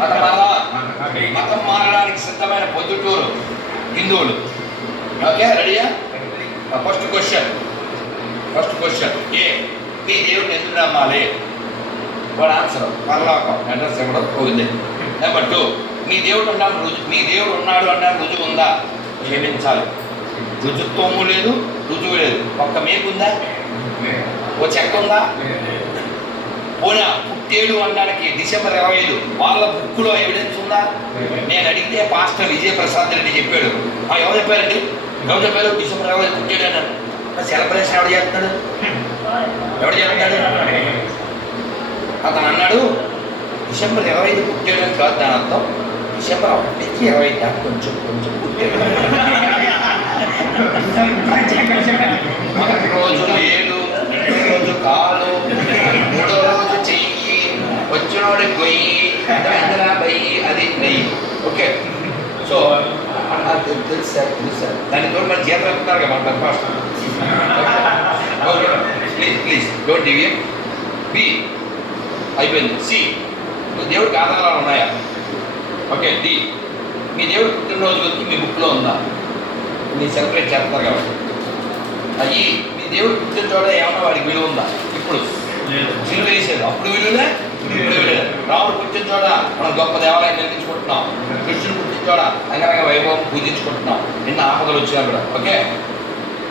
మతం మారడానికి సిద్ధమైన పొద్దుటూరు హిందువులు. ఓకే, రెడీయా? ఫస్ట్ క్వశ్చన్ ఏ, మీ దేవుడిని ఎందుకు నమ్మాలి? వాడు ఆన్సర్ పరలోకం అడ్రస్ ఇవ్వడం పోయింది. నెంబర్ 2, మీ దేవుడు ఉన్నాడు అన్నాడు రుజువు ఉందా? క్షమించాలి, రుజుత్వము లేదు, రుజువు లేదు. ఒక్క మేకుందా? ఓ చెక్క ఉందా? పోనా పుట్టేడు అనడానికి డిసెంబర్ 25 వాళ్ళ బుక్లో ఎవిడెన్స్ ఉందా? నేను అడిగితే పాస్టర్ విజయప్రసాద్ రెడ్డి చెప్పాడు. ఎవరు చెప్పారండి? డిసెంబర్ 25 పుట్టేడు అన్నాడు. సెలబ్రేషన్ ఎవడు చేస్తున్నాడు? అతను అన్నాడు డిసెంబర్ 25 పుట్టేడు అని కాదు దాని అర్థం. డిసెంబర్ 1కి 25 దాకా కొంచెం పుట్టేడు. మొదటి రోజు ఏడు, రెండో రోజు కాలు, మూడో రోజు చెయ్యి, వచ్చినోడి గొయ్యి, బయ్యి, అది నెయ్యి. ఓకే, సో తెలుసు సార్. దాని తోడు మన జీతం చెప్తున్నారు కదా మన breakfast. Please don't deviate. B అయిపోయింది. సి, దేవుడికి ఆధారాలు ఉన్నాయా? ఓకే. డి, మీ దేవుడు పుట్టినరోజు గురించి మీ బుక్లో ఉందా? మీరు సెలబ్రేట్ చేస్తారు కాబట్టి. అయ్యి మీ దేవుడు పుట్టిన చోట ఏమన్నా వాడికి విలువ ఉందా? ఇప్పుడు విలువ వేసేది, అప్పుడు విలువలే, ఇప్పుడు విలువ. రాముడు పుట్టిన చోట మనం గొప్ప దేవాలయం నిర్మించుకుంటున్నాం. కృష్ణుడు పుట్టిన చోట అంగరంగ వైభవం పూజించుకుంటున్నాం. నిన్న ఆపదలు వచ్చినా కూడా. ఓకే,